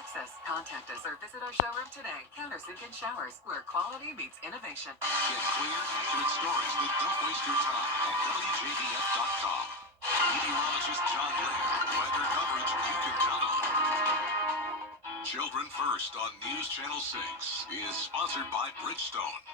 access. Contact us or visit our showroom today. Countersink and Showers, where quality meets innovation. Get clear, accurate stories that don't waste your time at WJBF.com. Meteorologist John Blair, weather coverage you can count on. Children First on News Channel 6 is sponsored by Bridgestone.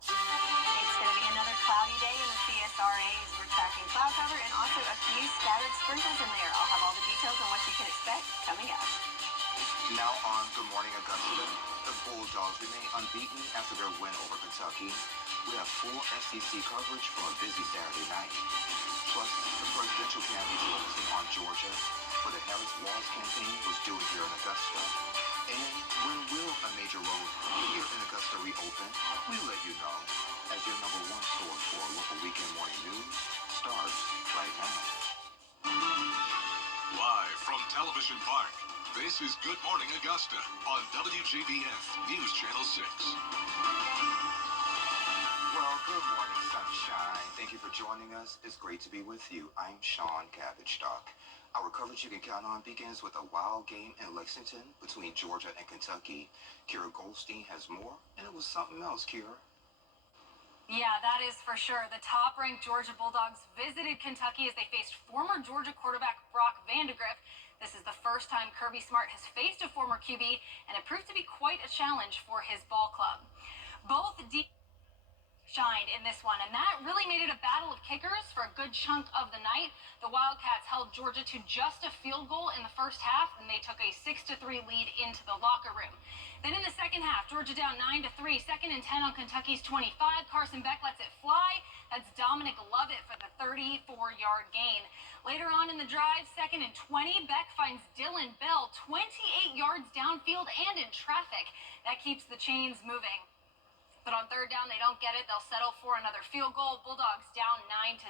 It's going to be another cloudy day in the CSRAs. We're tracking cloud cover and also a few scattered sprinkles in there. I'll have all the details on what you can expect coming up. Now on Good Morning Augusta, the Bulldogs remain unbeaten after their win over Kentucky. We have full SEC coverage from a busy Saturday night. Plus, the presidential candidates focusing on Georgia, where the Harris Walls campaign was due here in Augusta. And when will a major road here in Augusta reopen? We'll let you know, as your number one source for local weekend morning news starts right now. Live from Television Park, this is Good Morning Augusta on WJBF News Channel 6. Well, good morning, sunshine. Thank you for joining us. It's great to be with you. I'm Sean Cabbage-Stock. Our coverage you can count on begins with a wild game in Lexington between Georgia and Kentucky. Kira Goldstein has more, and it was something else, Kira. Yeah, that is for sure. The top-ranked Georgia Bulldogs visited Kentucky as they faced former Georgia quarterback Brock Vandagriff. This is the first time Kirby Smart has faced a former QB, and it proved to be quite a challenge for his ball club. Both shined in this one, and that really made it a battle of kickers for a good chunk of the night. The Wildcats held Georgia to just a field goal in the first half, and they took a 6-3 lead into the locker room. Then in the second half, Georgia down 9-3, 2nd and 10 on Kentucky's 25. Carson Beck lets it fly. That's Dominic Lovett for the 34-yard gain. Later on in the drive, 2nd and 20, Beck finds Dylan Bell 28 yards downfield and in traffic. That keeps the chains moving. But on third down, they don't get it. They'll settle for another field goal. Bulldogs down 9-6.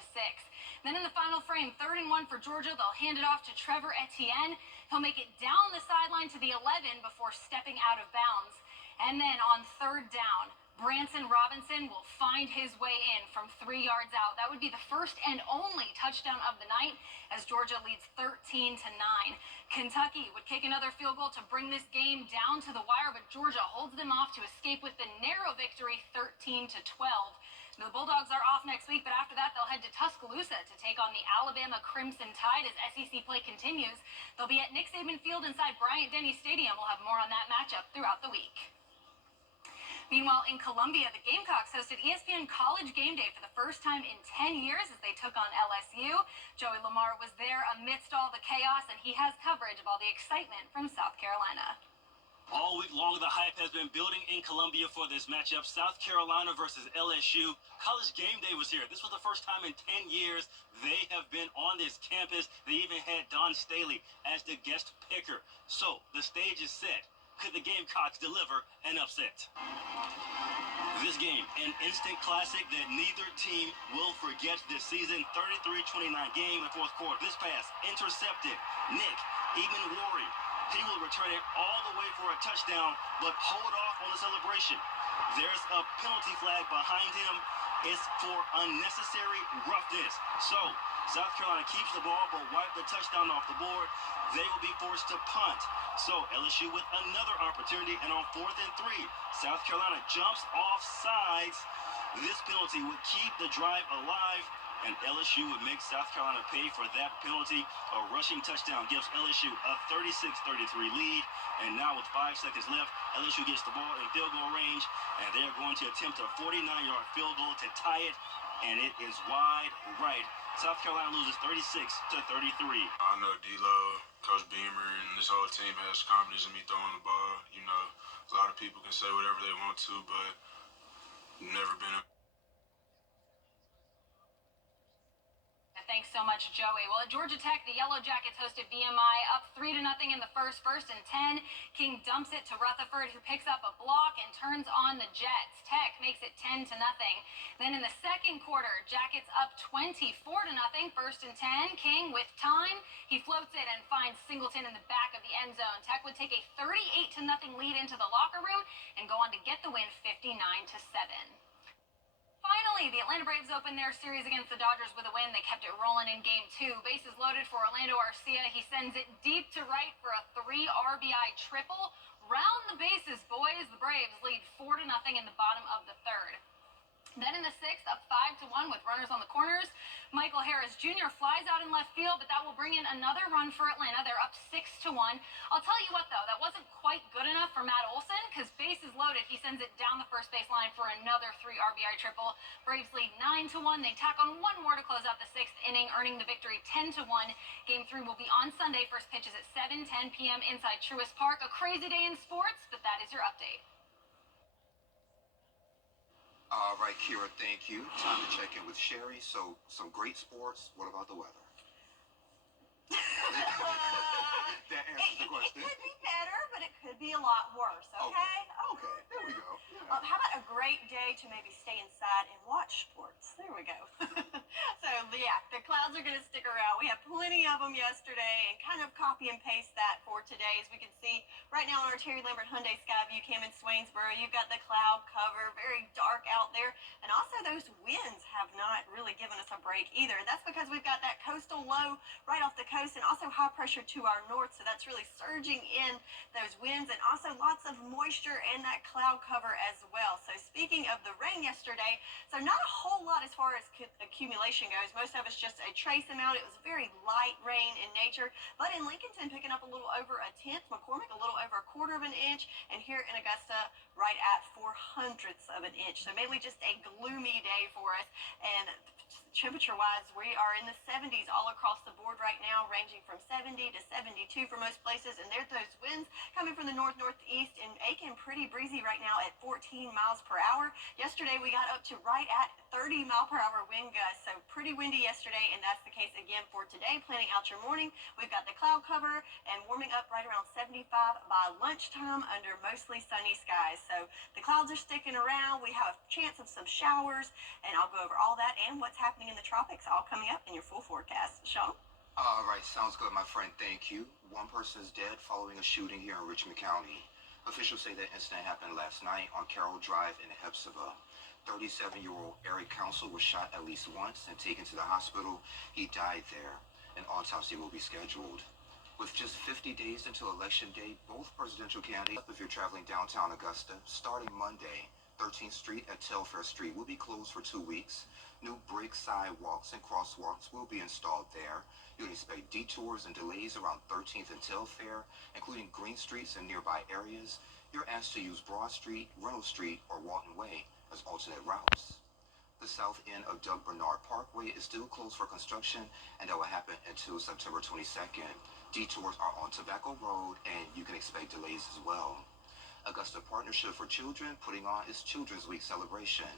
Then in the final frame, 3rd and 1 for Georgia. They'll hand it off to Trevor Etienne. He'll make it down the sideline to the 11 before stepping out of bounds. And then on third down, Branson Robinson will find his way in from 3 yards out. That would be the first and only touchdown of the night as Georgia leads 13-9. Kentucky would kick another field goal to bring this game down to the wire, but Georgia holds them off to escape with the narrow victory 13-12. The Bulldogs are off next week, but after that they'll head to Tuscaloosa to take on the Alabama Crimson Tide as SEC play continues. They'll be at Nick Saban Field inside Bryant-Denny Stadium. We'll have more on that matchup throughout the week. Meanwhile, in Columbia, the Gamecocks hosted ESPN College Game Day for the first time in 10 years as they took on LSU. Joey Lamar was there amidst all the chaos, and he has coverage of all the excitement from South Carolina. All week long, the hype has been building in Columbia for this matchup. South Carolina versus LSU. College Game Day was here. This was the first time in 10 years they have been on this campus. They even had Don Staley as the guest picker. So the stage is set. Could the Gamecocks deliver an upset? This game, an instant classic that neither team will forget this season. 33-29 game in the fourth quarter. This pass intercepted. Nick Eganwari. He will return it all the way for a touchdown, but hold off on the celebration. There's a penalty flag behind him. It's for unnecessary roughness. So, South Carolina keeps the ball, but wipe the touchdown off the board. They will be forced to punt. So, LSU with another opportunity, and on 4th and 3, South Carolina jumps off sides. This penalty would keep the drive alive, and LSU would make South Carolina pay for that penalty. A rushing touchdown gives LSU a 36-33 lead, and now with 5 seconds left, LSU gets the ball in field goal range, and they're going to attempt a 49-yard field goal to tie it, and it is wide right. South Carolina loses 36-33. I know D-Lo, Coach Beamer, and this whole team has confidence in me throwing the ball. You know, a lot of people can say whatever they want to, but never been a Thanks so much, Joey. Well, at Georgia Tech, the Yellow Jackets hosted VMI up 3-0 in the first and 10. King dumps it to Rutherford, who picks up a block and turns on the Jets. Tech makes it 10-0. Then in the second quarter, Jackets up 24-0, 1st and 10. King with time, he floats it and finds Singleton in the back of the end zone. Tech would take a 38-0 lead into the locker room and go on to get the win 59-7. Finally, the Atlanta Braves opened their series against the Dodgers with a win. They kept it rolling in Game 2. Bases loaded for Orlando Arcia. He sends it deep to right for a 3 RBI triple. Round the bases, boys. The Braves lead 4-0 in the bottom of the third. Then in the sixth, up 5-1 with runners on the corners. Michael Harris Jr. flies out in left field, but that will bring in another run for Atlanta. They're up 6-1. I'll tell you what, though, that wasn't quite good enough for Matt Olson because bases loaded. He sends it down the first base line for another 3 RBI triple. Braves lead 9-1. They tack on one more to close out the sixth inning, earning the victory 10-1. Game 3 will be on Sunday. First pitch is at 7:10 p.m. inside Truist Park. A crazy day in sports, but that is your update. All right, Kira, thank you. Time to check in with Sherry. So, some great sports. What about the weather? That answers the question. It could be better, but it could be a lot worse, okay? Okay, there we go. Yeah. How about a great day to maybe stay inside and watch sports? There we go. So, yeah, the clouds are going to stick around. We had plenty of them yesterday and kind of copy and paste that for today. As we can see right now on our Terry Lambert Hyundai Skyview cam in Swainsboro, you've got the cloud cover, very dark out there. And also those winds have not really given us a break either. That's because we've got that coastal low right off the coast and also high pressure to our north. So that's really surging in those winds and also lots of moisture and that cloud cover as well. So speaking of the rain yesterday, so not a whole lot as far as accumulation goes. Most of it's just a trace amount. It was very light rain in nature, but in Lincolnton picking up a little over a tenth, McCormick a little over a quarter of an inch, and here in Augusta right at 4/100ths of an inch. So mainly just a gloomy day for us. And temperature-wise, we are in the 70s all across the board right now, ranging from 70 to 72 for most places. And there's those winds coming from the north-northeast in Aiken, pretty breezy right now at 14 miles per hour. Yesterday, we got up to right at 30-mile-per-hour wind gusts, so pretty windy yesterday, and that's the case again for today. Planning out your morning, we've got the cloud cover and warming up right around 75 by lunchtime under mostly sunny skies. So the clouds are sticking around. We have a chance of some showers, and I'll go over all that and what's happening in the tropics all coming up in your full forecast. Sean? All right, sounds good, my friend. Thank you. One person is dead following a shooting here in Richmond County. Officials say that incident happened last night on Carroll Drive in Hepzibah. 37-year-old Eric Council was shot at least once and taken to the hospital. He died there. An autopsy will be scheduled. With just 50 days until Election Day, both presidential candidates, if you're traveling downtown Augusta, starting Monday, 13th Street at Telfair Street will be closed for 2 weeks. New brick sidewalks and crosswalks will be installed there. You can expect detours and delays around 13th and Telfair, including Green Streets and nearby areas. You're asked to use Broad Street, Reynolds Street, or Walton Way as alternate routes. The south end of Doug Bernard Parkway is still closed for construction, and that will happen until September 22nd. Detours are on Tobacco Road, and you can expect delays as well. Augusta Partnership for Children putting on its Children's Week celebration.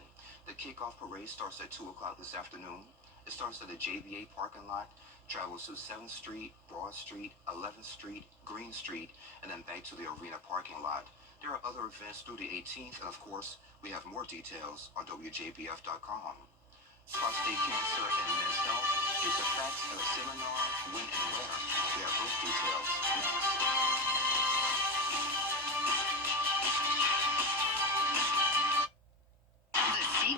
The kickoff parade starts at 2 o'clock this afternoon. It starts at the JBA parking lot, travels to 7th Street, Broad Street, 11th Street, Green Street, and then back to the arena parking lot. There are other events through the 18th, and of course, we have more details on WJBF.com. Prostate cancer and men's health. Get the facts at a seminar, when and where. We have those details next.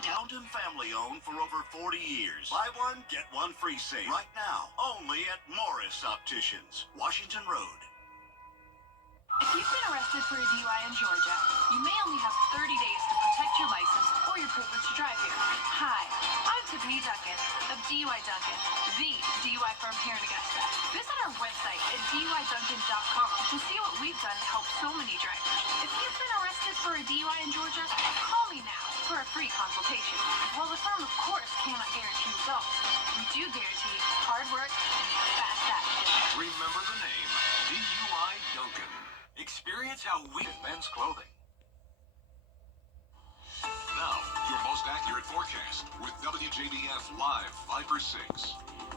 Downton family owned for over 40 years. Buy one, get one free sale. Right now, only at Morris Opticians, Washington Road. If you've been arrested for a DUI in Georgia, you may only have 30 days to protect your license or your privilege to drive here. Hi, I'm Tiffany Duncan of DUI Duncan, the DUI firm here in Augusta. Visit our website at DUIDuncan.com to see what we've done to help so many drivers. If you've been arrested for a DUI in Georgia, call me now for a free consultation. While the firm, of course, cannot guarantee results, we do guarantee hard work and fast action. Remember the name, DUI Duncan. Experience how we in men's clothing. Now, your most accurate forecast with WJBF Live Viper 6.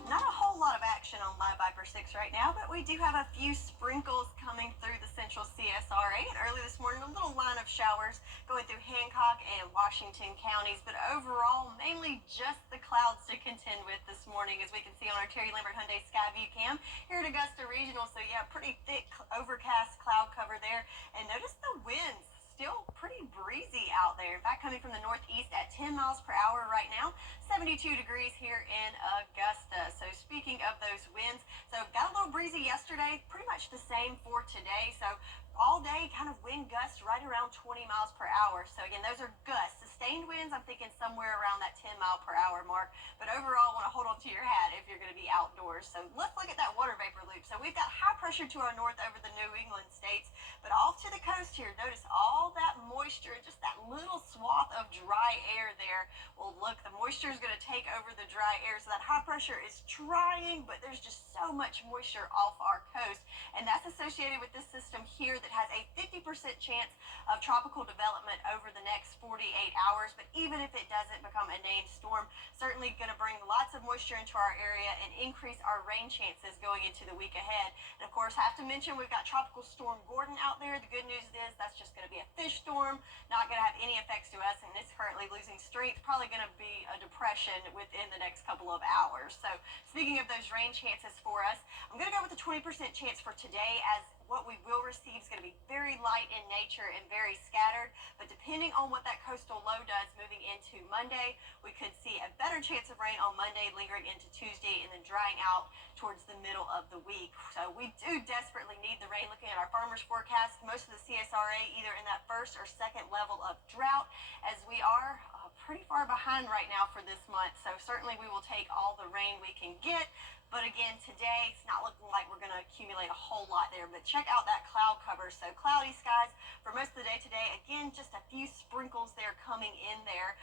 Not a whole lot of action on Live Viper 6 right now, but we do have a few sprinkles coming through the central CSRA. And early this morning, a little line of showers going through Hancock and Washington counties. But overall, mainly just the clouds to contend with this morning, as we can see on our Terry Lambert Hyundai Skyview cam here at Augusta Regional. So yeah, pretty thick overcast cloud cover there. And notice the winds. Still pretty breezy out there. In fact, coming from the northeast at 10 miles per hour right now, 72 degrees here in Augusta. So speaking of those winds, So got a little breezy yesterday, pretty much the same for today. So all day, kind of wind gusts right around 20 miles per hour. So again, those are gusts. Sustained winds, I'm thinking somewhere around that 10 mile per hour mark. But overall, want to hold on to your hat if you're going to be outdoors. So let's look at that water vapor loop. So we've got high pressure to our north over the New England states, but off to the coast here, notice all that moisture, just that little swath of dry air there. Well, look, the moisture is going to take over the dry air. So that high pressure is drying, but there's just so much moisture off our coast. And that's associated with this system here that has a 50% chance of tropical development over the next 48 hours. But even if it doesn't become a named storm, certainly going to bring lots of moisture into our area and increase our rain chances going into the week ahead. And of course, have to mention we've got Tropical Storm Gordon out there. The good news is that's just going to be a fish storm, not going to have any effects to us, and it's currently losing strength, probably going to be a depression within the next couple of hours. So speaking of those rain chances for us, I'm going to go with a 20% chance for today, as what we will receive is going to be very light in nature and very scattered. But depending on what that coastal low does moving into Monday, we could see a better chance of rain on Monday, lingering into Tuesday, and then drying out towards the middle of the week. So we do desperately need the rain. Looking at our farmers forecast, most of the CSRA either in that first or second level of drought, as we are pretty far behind right now for this month. So certainly we will take all the rain we can get. But again, today it's not looking like we're going to accumulate a whole lot there. But check out that cloud cover. So cloudy skies for most of the day today. Again, just a few sprinkles there coming in there.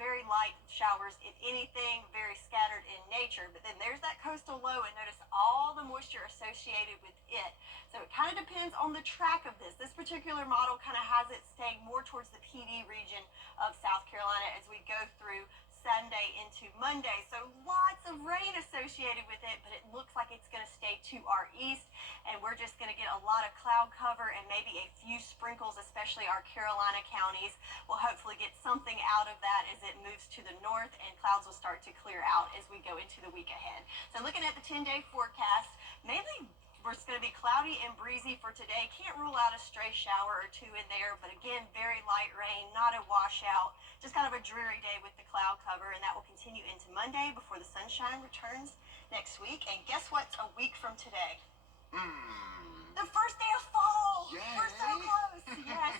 Very light showers, if anything, very scattered in nature. But then there's that coastal low, and notice all the moisture associated with it. So it kind of depends on the track of this. This particular model kind of has it staying more towards the PD region of South Carolina as we go through Sunday into Monday. So lots of rain associated with it, but it looks like it's going to stay to our east, and we're just going to get a lot of cloud cover and maybe a few sprinkles, especially our Carolina counties. We'll hopefully get something out of that as it moves to the north, and clouds will start to clear out as we go into the week ahead. So looking at the 10-day forecast, mainly it's going to be cloudy and breezy for today. Can't rule out a stray shower or two in there, but again, very light rain, not a washout. Just kind of a dreary day with the cloud cover, and that will continue into Monday before the sunshine returns next week. And guess what's a week from today? The first day of fall. Yay. We're so close. Yes.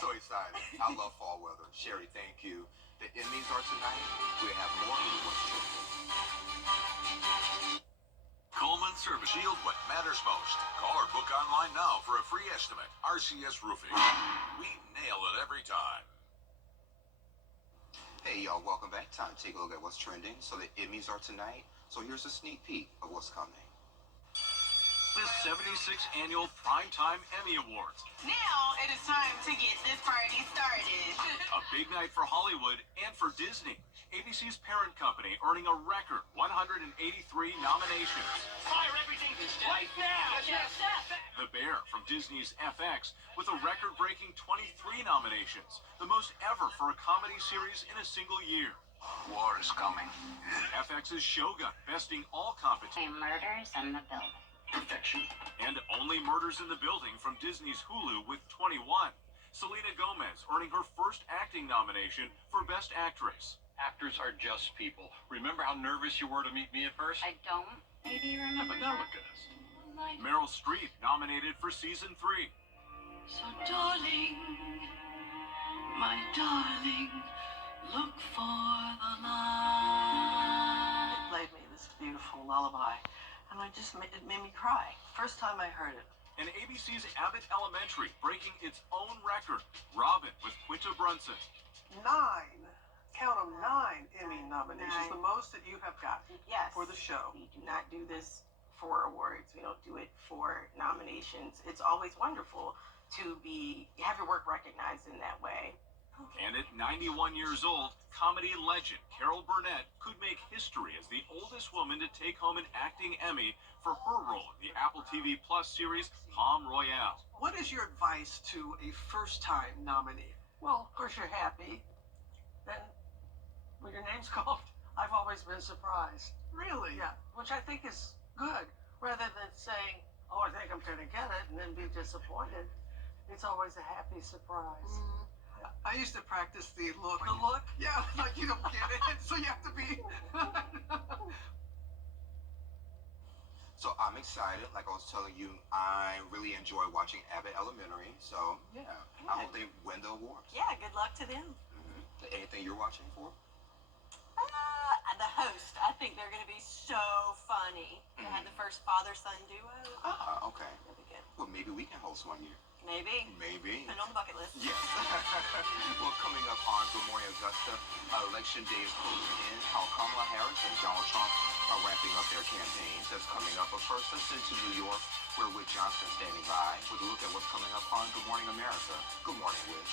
So excited. I love fall weather. Sherry, thank you. The Emmys are tonight. We have more of what's trending. Coleman Service. Shield what matters most. Call or book online now for a free estimate. RCS Roofing. We nail it every time. Hey, y'all. Welcome back. Time to take a look at what's trending. So the Emmys are tonight. So here's a sneak peek of what's coming. The 76th Annual Primetime Emmy Awards. Now it is time to get this party started. A big night for Hollywood and for Disney. ABC's parent company earning a record 183 nominations. Fire everything right now! The Bear from Disney's FX with a record-breaking 23 nominations, the most ever for a comedy series in a single year. War is coming. FX's Shogun besting all competition. Murders in the building. Perfection. And Only Murders in the Building from Disney's Hulu with 21. Selena Gomez earning her first acting nomination for Best Actress. Actors are just people. Remember how nervous you were to meet me at first? I don't. Maybe you remember. But now look at us. Meryl Streep nominated for Season 3. So darling, my darling, look for the light. It played me this beautiful lullaby, and it made me cry. First time I heard it. And ABC's Abbott Elementary breaking its own record. Robin with Quinta Brunson. 9. Count them, 9 Emmy nominations, the most that you have gotten for the show. We do not do this for awards. We don't do it for nominations. It's always wonderful to have your work recognized in that way. And at 91 years old, comedy legend Carol Burnett could make history as the oldest woman to take home an acting Emmy for her role in the Apple TV Plus series Palm Royale. What is your advice to a first-time nominee? Well, of course you're happy. Then, when your name's called, I've always been surprised. Really? Yeah, which I think is good, rather than saying, oh, I think I'm going to get it, and then be disappointed. It's always a happy surprise. I used to practice the look. The look? Yeah, like you don't get it, so you have to be... So I'm excited. Like I was telling you, I really enjoy watching Abbott Elementary. So yeah, I hope they win the awards. Yeah, good luck to them. Anything you're watching for? The host. I think they're going to be so funny. They had the first father-son duo. Okay. That'll be good. Well, maybe we can host one year. Maybe. Maybe. Put it on the bucket list. Yes. Well, coming up on Good Morning Augusta, Election Day is closing in. How Kamala Harris and Donald Trump are ramping up their campaigns. That's coming up. But first, let's into New York, where Whit Johnson standing by with a look at what's coming up on Good Morning America. Good morning, Whit.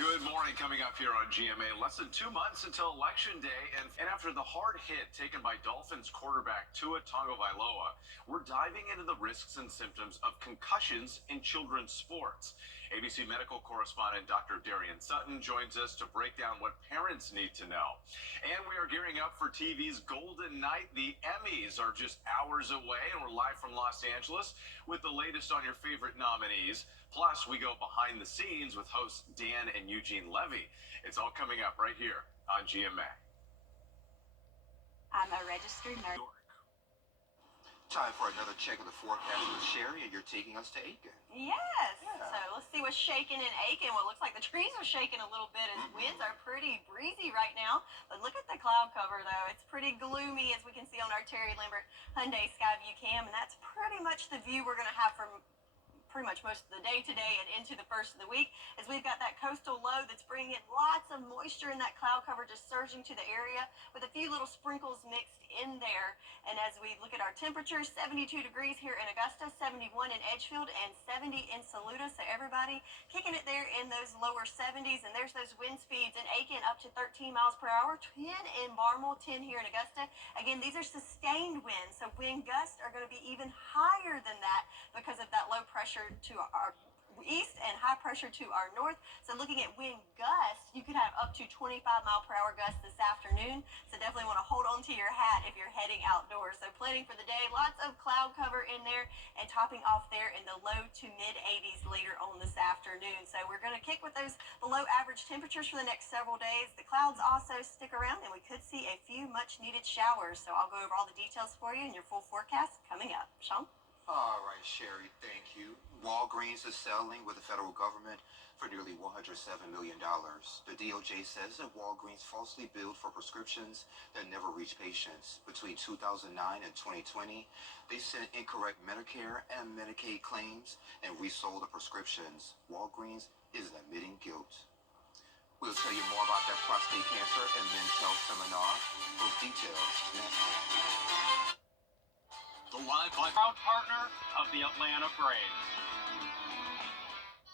Good morning. Coming up here on GMA, less than 2 months until Election Day, and after the hard hit taken by Dolphins quarterback Tua Tagovailoa, we're diving into the risks and symptoms of concussions in children's sports. ABC medical correspondent Dr. Darian Sutton joins us to break down what parents need to know. And we are gearing up for TV's Golden Night. The Emmys are just hours away, and we're live from Los Angeles with the latest on your favorite nominees. Plus, we go behind the scenes with hosts Dan and Eugene Levy. It's all coming up right here on GMA. I'm a registered nurse. Time for another check of the forecast with Sherry, and you're taking us to Aiken. Yes. Yeah. So let's see what's shaking in Aiken. Well, it looks like the trees are shaking a little bit as winds are pretty breezy right now. But look at the cloud cover, though. It's pretty gloomy, as we can see on our Terry Lambert Hyundai Skyview cam. And that's pretty much the view we're going to have from pretty much most of the day today and into the first of the week, as we've got that coastal low that's bringing in lots of moisture in that cloud cover, just surging to the area with a few little sprinkles mixed in there. And as we look at our temperatures, 72 degrees here in Augusta, 71 in Edgefield, and 70 in Saluda. So everybody kicking it there in those lower 70s. And there's those wind speeds in Aiken up to 13 miles per hour, 10 in Barmel, 10 here in Augusta. Again, these are sustained winds, so wind gusts are going to be even higher than that because of that low pressure to our east and high pressure to our north. So looking at wind gusts, you could have up to 25 mile per hour gusts this afternoon. So definitely want to hold on to your hat if you're heading outdoors. So planning for the day, lots of cloud cover in there and topping off there in the low to mid 80s later on this afternoon. So we're going to kick with those below average temperatures for the next several days. The clouds also stick around and we could see a few much needed showers. So I'll go over all the details for you and your full forecast coming up. Sean? All right, Sherry, thank you. Walgreens is settling with the federal government for nearly $107 million. The DOJ says that Walgreens falsely billed for prescriptions that never reached patients. Between 2009 and 2020, they sent incorrect Medicare and Medicaid claims and resold the prescriptions. Walgreens is admitting guilt. We'll tell you more about that prostate cancer and men's health seminar. Those details next. The live proud partner of the Atlanta Braves.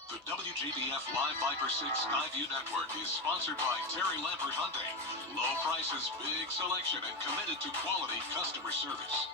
The WJBF Live Viper 6 Skyview Network is sponsored by Terry Lambert Hyundai. Low prices, big selection, and committed to quality customer service.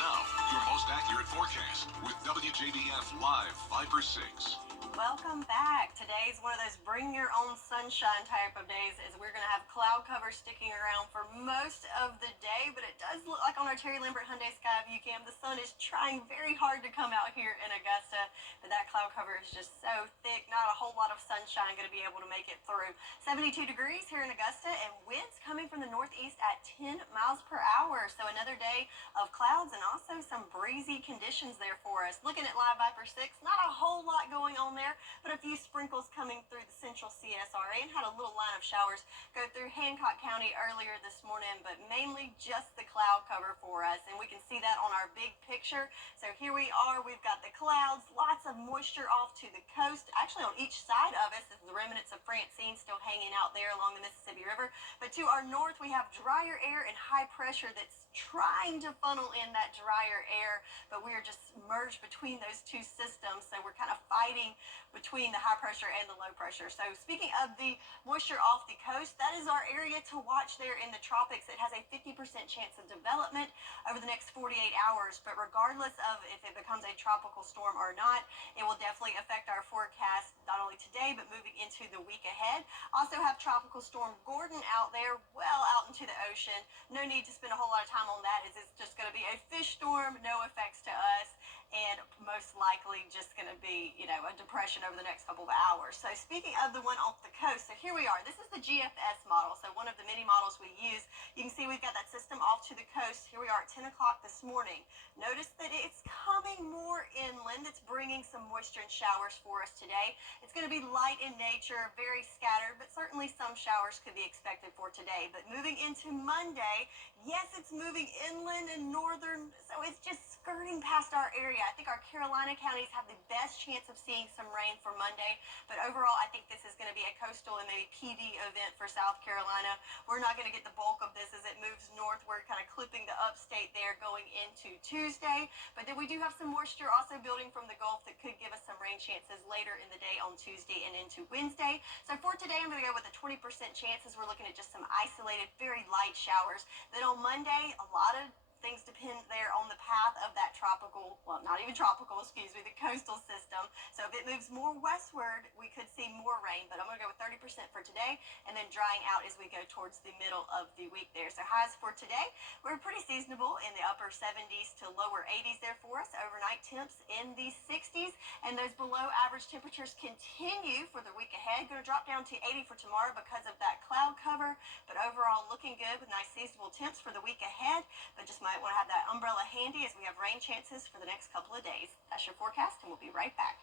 Now, your most accurate forecast with WJBF Live Viper 6. Welcome back. Today's one of those bring your own sunshine type of days, as we're going to have cloud cover sticking around for most of the day, but it does look like on our Terry Lambert Hyundai Skyview cam, the sun is trying very hard to come out here in Augusta, but that cloud cover is just so thick, not a whole lot of sunshine going to be able to make it through. 72 degrees here in Augusta, and winds coming from the northeast at 10 miles per hour, so another day of clouds and also some breezy conditions there for us. Looking at Live Viper 6, not a whole lot going on there, but a few sprinkles coming through the central CSRA, and had a little line of showers go through Hancock County earlier this morning, but mainly just the cloud cover for us, and we can see that on our big picture. So here we are, we've got the clouds, lots of moisture off to the coast, actually on each side of us is the remnants of Francine still hanging out there along the Mississippi River, but to our north we have drier air and high pressure that's trying to funnel in that drier air, but we are just merged between those two systems, so we're kind of fighting between the high pressure and the low pressure. So speaking of the moisture off the coast, that is our area to watch there in the tropics. It has a 50% chance of development over the next 48 hours, but regardless of if it becomes a tropical storm or not, it will definitely affect our forecast not only today but moving into the week ahead. Also have Tropical Storm Gordon out there, well out into the ocean. No need to spend a whole lot of time on that, as it's just going to be a fish storm, no effects to us, and most likely just going to be, a depression over the next couple of hours. So speaking of the one off the coast, so here we are. This is the GFS model, so one of the many models we use. You can see we've got that system off to the coast. Here we are at 10 o'clock this morning. Notice that it's coming more inland. It's bringing some moisture and showers for us today. It's going to be light in nature, very scattered, but certainly some showers could be expected for today. But moving into Monday, yes, it's moving inland and northern, so it's just skirting past our area. I think our Carolina counties have the best chance of seeing some rain for Monday, but overall, I think this is going to be a coastal and maybe PD event for South Carolina. We're not going to get the bulk of this as it moves northward, kind of clipping the upstate there going into Tuesday, but then we do have some moisture also building from the Gulf that could give us some rain chances later in the day on Tuesday and into Wednesday. So for today, I'm going to go with a 20% chances. We're looking at just some isolated, very light showers. Then on Monday, a lot of things depend there on the path of that tropical, well, not even tropical, excuse me, the coastal system. So if it moves more westward, we could see more rain, but I'm going to go with 30% for today and then drying out as we go towards the middle of the week there. So highs for today, we're pretty seasonable in the upper 70s to lower 80s there for us. Overnight temps in the 60s, and those below average temperatures continue for the week ahead. Going to drop down to 80 for tomorrow because of that cloud cover, but overall looking good with nice seasonable temps for the week ahead, but just might want to have that umbrella handy as we have rain chances for the next couple of days. That's your forecast, and we'll be right back.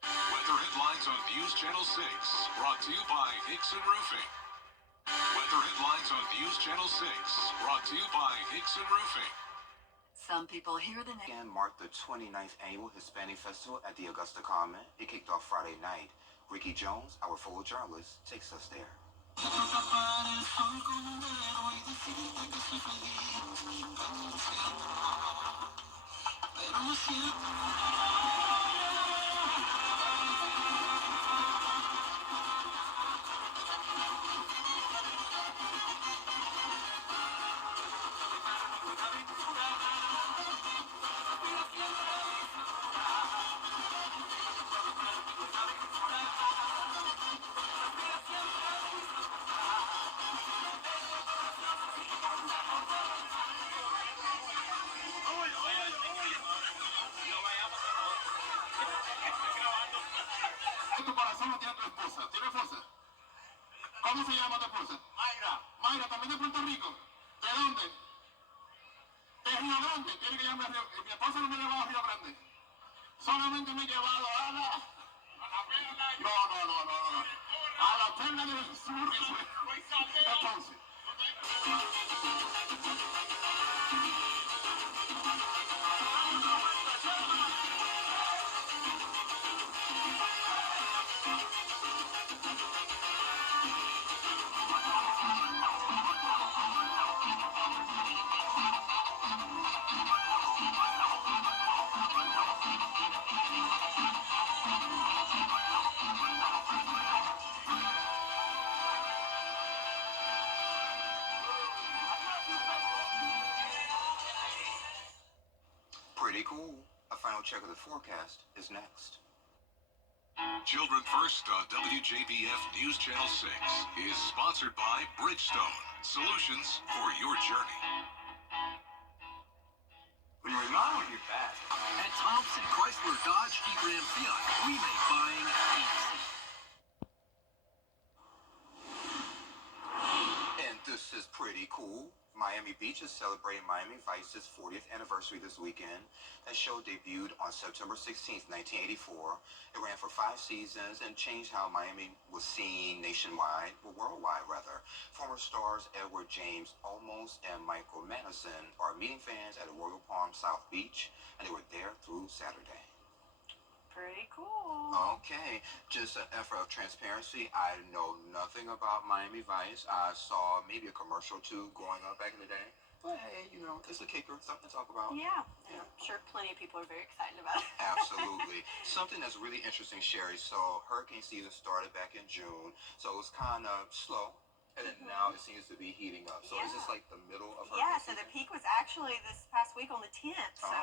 Weather headlines on News Channel 6, brought to you by Hickson Roofing. Weather headlines on News Channel 6, brought to you by Hickson Roofing. Some people hear the name. Again marked the 29th annual Hispanic Festival at the Augusta Common. It kicked off Friday night. Ricky Jones, our photojournalist, takes us there. Tu corazón no tiene tu esposa. ¿Tiene esposa? ¿Cómo se llama tu esposa? Mayra. Mayra, también de Puerto Rico. ¿De dónde? De Río Grande. Tiene que llamarme Río. Mi esposa no me ha llevado a Río Grande. Solamente me he llevado a la... No. A la perla del sur. Entonces. Pretty cool. A final check of the forecast is next. Children First on WJBF News Channel 6 is sponsored by Bridgestone, solutions for your journey. When you're reminded you're back. At Thompson Chrysler Dodge Jeep Ram Fiat, we make buying easy. And this is pretty cool. Miami Beach is celebrating Miami Vice's 40th anniversary this weekend. That show debuted on September 16, 1984. It ran for 5 seasons and changed how Miami was seen nationwide, or worldwide rather. Former stars Edward James Olmos and Michael Madison are meeting fans at Royal Palm South Beach, and they were there through Saturday. Pretty cool. Okay, just an effort of transparency. I know nothing about Miami Vice. I saw maybe a commercial or two growing up back in the day. But hey, you know, it's a kicker, something to talk about. Yeah, I'm sure plenty of people are very excited about it. Absolutely. Something that's really interesting, Sherry. So hurricane season started back in June, so it was kind of slow. And then now it seems to be heating up. So is this like the middle of hurricane so season? the peak was actually this past week on the 10th. So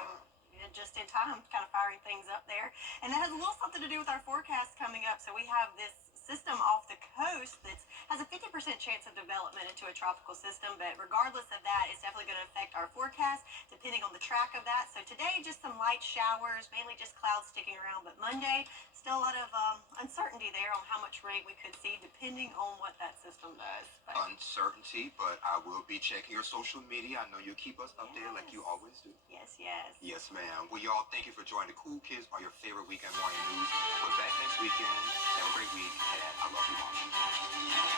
just in time, kind of firing things up there. And that has a little something to do with our forecast coming up. So we have this system off the coast that has a 50% chance of development into a tropical system. But regardless of that, it's definitely going to affect our forecast depending on the track of that. So today, just some light showers, mainly just clouds sticking around. But Monday, still a lot of uncertainty there on how much rain we could see depending on what that system does. But Uncertainty, but I will be checking your social media. I know you keep us up there like you always do. yes, yes. Yes, ma'am. Well, y'all, thank you for joining the Cool Kids on your favorite weekend morning news. We're back next weekend. Have a great week, and I love you, Mom.